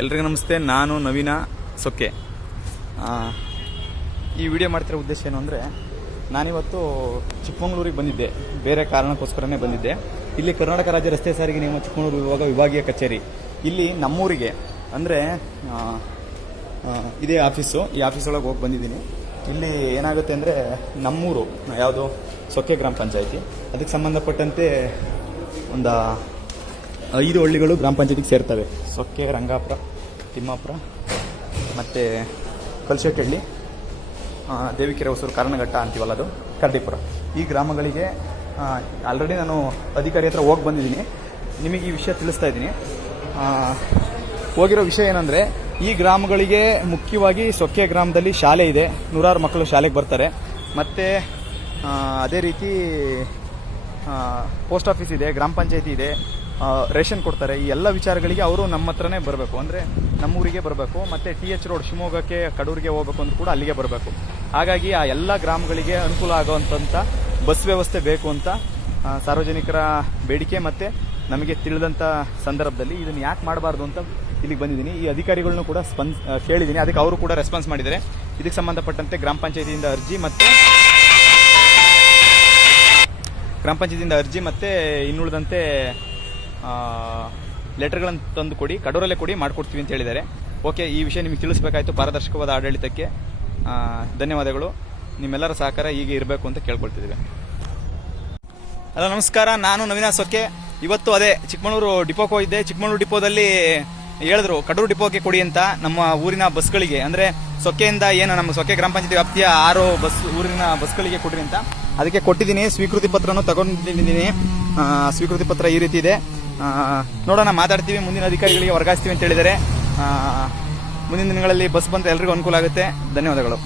ಎಲ್ರಿಗೂ ನಮಸ್ತೆ, ನಾನು ನವೀನ ಸೊಕ್ಕೆ. ಈ ವಿಡಿಯೋ ಮಾಡ್ತಿರೋ ಉದ್ದೇಶ ಏನು ಅಂದರೆ, ನಾನಿವತ್ತು ಚಿಕ್ಕಮಗಳೂರಿಗೆ ಬಂದಿದ್ದೆ. ಬೇರೆ ಕಾರಣಕ್ಕೋಸ್ಕರನೇ ಬಂದಿದ್ದೆ. ಇಲ್ಲಿ ಕರ್ನಾಟಕ ರಾಜ್ಯ ರಸ್ತೆ ಸಾರಿಗೆ ನಿಯಮ ಚಿಕ್ಕಮಗಳೂರು ವಿಭಾಗ ವಿಭಾಗೀಯ ಕಚೇರಿ. ಇಲ್ಲಿ ನಮ್ಮೂರಿಗೆ ಅಂದರೆ ಇದೇ ಆಫೀಸು. ಈ ಆಫೀಸ್ ಒಳಗೆ ಹೋಗಿ ಬಂದಿದ್ದೀನಿ. ಇಲ್ಲಿ ಏನಾಗುತ್ತೆ ಅಂದರೆ, ನಮ್ಮೂರು, ಯಾವುದು, ಸೊಕ್ಕೆ ಗ್ರಾಮ ಪಂಚಾಯಿತಿ. ಅದಕ್ಕೆ ಸಂಬಂಧಪಟ್ಟಂತೆ ಒಂದು ಐದು ಹಳ್ಳಿಗಳು ಗ್ರಾಮ ಪಂಚಾಯತಿಗೆ ಸೇರ್ತವೆ. ಸೊಕ್ಕೆ, ರಂಗಾಪುರ, ತಿಮ್ಮಾಪುರ, ಮತ್ತು ಕಲ್ಶೆಟ್ಟಹಳ್ಳಿ ದೇವಿಕೆರೆ ಹೊಸೂರು ಕಾರಣಘಟ್ಟ ಅಂತೀವಲ್ಲ ಅದು, ಕರ್ದಿಪುರ. ಈ ಗ್ರಾಮಗಳಿಗೆ ಆಲ್ರೆಡಿ ನಾನು ಅಧಿಕಾರಿ ಹತ್ರ ಹೋಗಿ ಬಂದಿದ್ದೀನಿ. ನಿಮಗೆ ಈ ವಿಷಯ ತಿಳಿಸ್ತಾ ಇದ್ದೀನಿ. ಹೋಗಿರೋ ವಿಷಯ ಏನಂದರೆ, ಈ ಗ್ರಾಮಗಳಿಗೆ ಮುಖ್ಯವಾಗಿ ಸೊಕ್ಕೆ ಗ್ರಾಮದಲ್ಲಿ ಶಾಲೆ ಇದೆ. ನೂರಾರು ಮಕ್ಕಳು ಶಾಲೆಗೆ ಬರ್ತಾರೆ. ಮತ್ತು ಅದೇ ರೀತಿ ಪೋಸ್ಟ್ ಆಫೀಸ್ ಇದೆ, ಗ್ರಾಮ ಪಂಚಾಯತಿ ಇದೆ. ರೇಷನ್ ಕೊಡ್ತಾರೆ. ಈ ಎಲ್ಲ ವಿಚಾರಗಳಿಗೆ ಅವರು ನಮ್ಮ ಹತ್ರನೇ ಬರಬೇಕು. ಅಂದರೆ ನಮ್ಮೂರಿಗೆ ಬರಬೇಕು, ಮತ್ತು ಟಿ ಎಚ್ ರೋಡ್ ಶಿವಮೊಗ್ಗಕ್ಕೆ, ಕಡೂರಿಗೆ ಹೋಗಬೇಕು ಅಂದ್ರೂ ಕೂಡ ಅಲ್ಲಿಗೆ ಬರಬೇಕು. ಹಾಗಾಗಿ ಆ ಎಲ್ಲ ಗ್ರಾಮಗಳಿಗೆ ಅನುಕೂಲ ಆಗೋವಂಥ ಬಸ್ ವ್ಯವಸ್ಥೆ ಬೇಕು ಅಂತ ಸಾರ್ವಜನಿಕರ ಬೇಡಿಕೆ ಮತ್ತು ನಮಗೆ ತಿಳಿದಂಥ ಸಂದರ್ಭದಲ್ಲಿ ಇದನ್ನು ಯಾಕೆ ಮಾಡಬಾರ್ದು ಅಂತ ಇಲ್ಲಿಗೆ ಬಂದಿದ್ದೀನಿ. ಈ ಅಧಿಕಾರಿಗಳನ್ನೂ ಕೂಡ ಸ್ಪಂದ್ ಕೇಳಿದ್ದೀನಿ. ಅದಕ್ಕೆ ಅವರು ಕೂಡ ರೆಸ್ಪಾನ್ಸ್ ಮಾಡಿದ್ದಾರೆ. ಇದಕ್ಕೆ ಸಂಬಂಧಪಟ್ಟಂತೆ ಗ್ರಾಮ ಪಂಚಾಯತಿಯಿಂದ ಅರ್ಜಿ ಮತ್ತು, ಗ್ರಾಮ ಪಂಚಾಯತಿಯಿಂದ ಅರ್ಜಿ ಮತ್ತು ಇನ್ನುಳಿದಂತೆ ಲೆಟರ್ಗಳನ್ನು ತಂದು ಕೊಡಿ, ಕಡೂರಲ್ಲೇ ಕೊಡಿ, ಮಾಡಿಕೊಡ್ತೀವಿ ಅಂತ ಹೇಳಿದ್ದಾರೆ. ಓಕೆ ಈ ವಿಷಯ ನಿಮಗೆ ತಿಳಿಸ್ಬೇಕಾಯ್ತು ಪಾರದರ್ಶಕವಾದ ಆಡಳಿತಕ್ಕೆ. ಧನ್ಯವಾದಗಳು. ನಿಮ್ಮೆಲ್ಲರ ಸಹಕಾರ ಹೀಗೆ ಇರಬೇಕು ಅಂತ ಕೇಳ್ಕೊಳ್ತಿದ್ದೀವಿ. ಹಲೋ ನಮಸ್ಕಾರ. ನಾನು ನವೀನ ಸೊಕ್ಕೆ. ಇವತ್ತು ಅದೇ ಚಿಕ್ಕಮಗಳೂರು ಡಿಪೋಗೆ ಹೋಗಿದ್ದೆ. ಚಿಕ್ಕಮಗಳೂರು ಡಿಪೋದಲ್ಲಿ ಹೇಳಿದ್ರು, ಕಡೂರು ಡಿಪೋಗೆ ಕೊಡಿ ಅಂತ ನಮ್ಮ ಊರಿನ ಬಸ್ಗಳಿಗೆ. ಅಂದರೆ ಸೊಕ್ಕೆಯಿಂದ ಏನು, ನಮ್ಮ ಸೊಕ್ಕೆ ಗ್ರಾಮ ಪಂಚಾಯತಿ ವ್ಯಾಪ್ತಿಯ ಆರು ಬಸ್, ಊರಿನ ಬಸ್ಗಳಿಗೆ ಕೊಡ್ರಿ ಅಂತ. ಅದಕ್ಕೆ ಕೊಟ್ಟಿದ್ದೀನಿ. ಸ್ವೀಕೃತಿ ಪತ್ರನೂ ತಗೊಂಡಿದ್ದೀನಿ. ಸ್ವೀಕೃತಿ ಪತ್ರ ಈ ರೀತಿ ಇದೆ. ನೋಡೋಣ, ಮಾತಾಡ್ತೀವಿ, ಮುಂದಿನ ಅಧಿಕಾರಿಗಳಿಗೆ ವರ್ಗಾಯಿಸ್ತೀವಿ ಅಂತ ಹೇಳಿದರೆ ಮುಂದಿನ ದಿನಗಳಲ್ಲಿ ಬಸ್ ಬಂತ ಎಲ್ರಿಗೂ ಅನುಕೂಲ ಆಗುತ್ತೆ. ಧನ್ಯವಾದಗಳು.